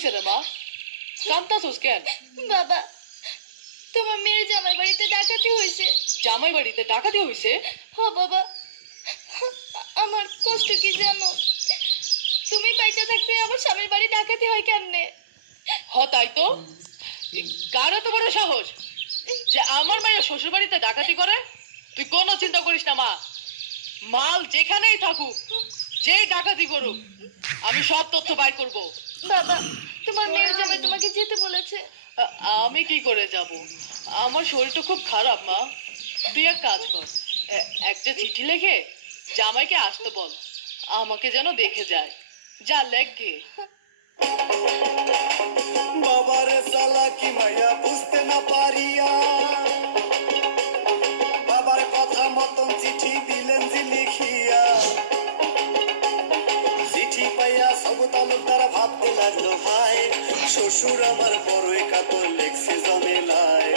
হইছে রে মা? কান্তাছস কেন? বাবা, তোমার মেয়ের জামাই বাড়িতে ডাকাতি হয়েছে। জামাই বাড়িতে ডাকাতি হইছে? হ বাবা, আমার কষ্ট কি জানো? তুমি বাইচা থাকতে আমার স্বামীর বাড়ি ডাকাতি হয় কেমনে? হ তাই তো। কার এত বড় সাহস যে আমার মায়ের শ্বশুর বাড়িতে ডাকাতি করে? তুই কোনো চিন্তা করিস না মা, মাল যেখানেই থাকুক, যেই ডাকাতি করুক, আমি সব তথ্য বাইর করব। বাবা, তোমার মেয়ের জামাই তোমাকে যেতে বলেছে। আমি কি করে যাব? আমার শরীরটা খুব খারাপ মা। তুই এক কাজ কর, একটা চিঠি লিখে জামাইকে আসতে বল, আমাকে যেন দেখে যায়। যা লেখগে। বাবারে চালাকি মাইয়া বুঝতে না পারিয়া বাবার কথা মতন চিঠি দিলেন যে লিখিয়া। চিঠি পাইয়া সব তালুকদার ভাবতে লাগলো হায়, শ্বশুর আমার বড়ই কাতর লেখছে জমেলায়।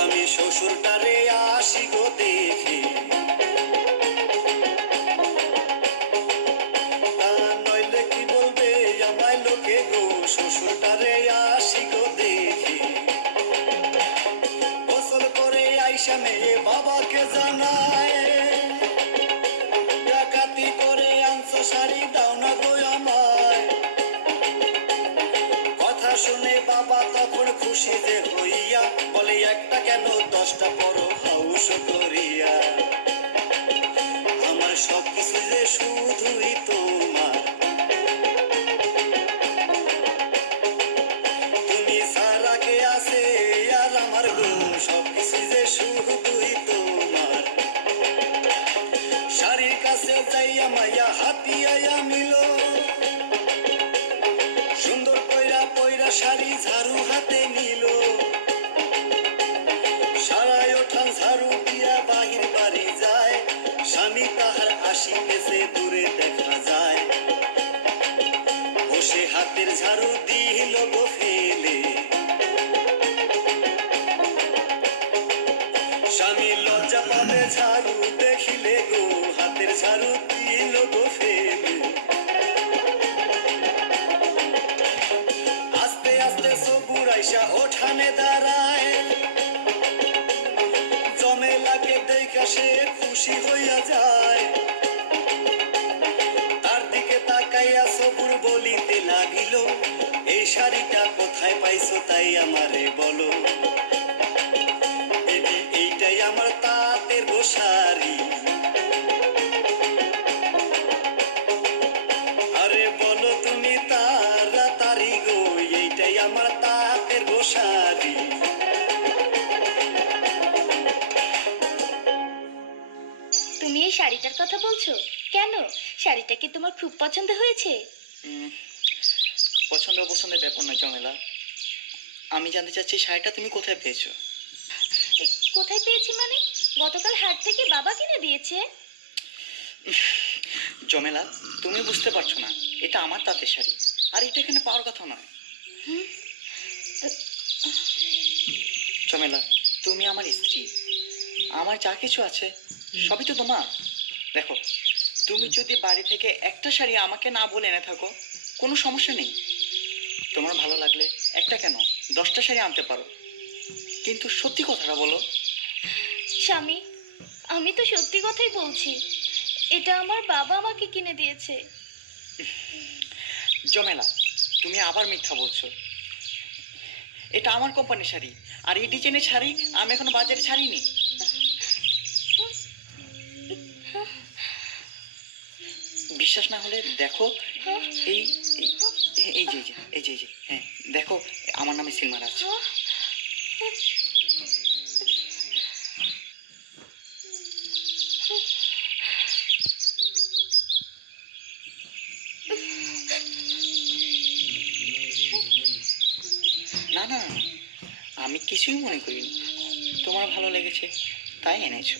আমি শ্বশুরটারে আসি গো দেখি, নইলে কি বলবে আমায় লোকে গো, শ্বশুরটারে আসি গো দেখি। গোসল করে আইসা মেয়ে বাবাকে জানায়, ডাকাতি করে আনছো শাড়ি দাও না গো আমায়। কথা শুনে বাবা তখন খুশি যে হইয়া বলে একটা কেন 10টা পরো হাউস করিয়া। আমার সব কিছু যে শুধুই তোমার, তুমি সারা কে আছে আর আমার গো, সব কিছু যে শুধুই তোমার। শাড়ির কাছে যাইয়া মাইয়া হাতিয়াইয়া নিল, সুন্দর পয়রা পয়রা শাড়ি ঝাড়ু হাতে নিল। সারায় ওঠান ঝাড়ু দিয়া বাহির বাড়ি যায়, স্বামী তাহার আসিতেছে দূরে দেখা যায়। বসে হাতের ঝাড়ু দিল গো ফেলে, স্বামী লজ্জা পাবে ঝাড়ু দেখিলে গো, হাতের ঝাড়ু দিল গো ফেলে। আস্তে আস্তে সবুর আইসা ওঠানে দাঁড়ায়, জমেলাকে দেখা সে খুশি হইয়া যায়। তার দিকে তাকাইয়া সবুর বলিতে লাগিল, এই শাড়িটা কোথায় পাইছো তাই আমারে বলো। এইটাই আমার তাঁতের গো শাড়ি, আরে বলো তুমি তাড়াতাড়ি গো, এইটাই আমার তাঁতের গো শাড়ি। তুমি এই শাড়িটার কথা বলছো কেন? শাড়িটা কি তোমার খুব পছন্দ হয়েছে? পছন্দ অপছন্দের ব্যাপার নয় জমেলা, আমি জানতে চাচ্ছি শাড়িটা তুমি কোথায় পেয়েছো? কোথায় পেয়েছি মানে? গতকাল হাট থেকে বাবা কিনে দিয়েছে। জমেলা, তুমি বুঝতে পারছো না, এটা আমার তাঁতের শাড়ি, আর এটা এখানে পাওয়ার কথা নয়। জমেলা, তুমি আমার স্ত্রী, আমার যা কিছু আছে সবই তো তোমার। দেখো, তুমি যদি বাড়ি থেকে একটা শাড়ি আমাকে না বলে এনে থাকো কোনো সমস্যা নেই, তোমার ভালো লাগলে একটা কেন 10টা শাড়ি আনতে পারো, কিন্তু সত্যি কথাটা বলো। স্বামী, আমি তো সত্যি কথাই বলছি, এটা আমার বাবা আমাকে কিনে দিয়েছে। জমেলা, তুমি আবার মিথ্যা বলছো। এটা আমার কোম্পানির শাড়ি, আর এই ডিজাইনের শাড়ি আমি এখনো বাজারে ছাড়িনি। বিশ্বাস না হলে দেখো, এই এই যে এই যে হ্যাঁ দেখো, আমার নামে সিল মারা আছে। না না, আমি কিছুই মনে করিনি, তোমার ভালো লেগেছে তাই এনেছো।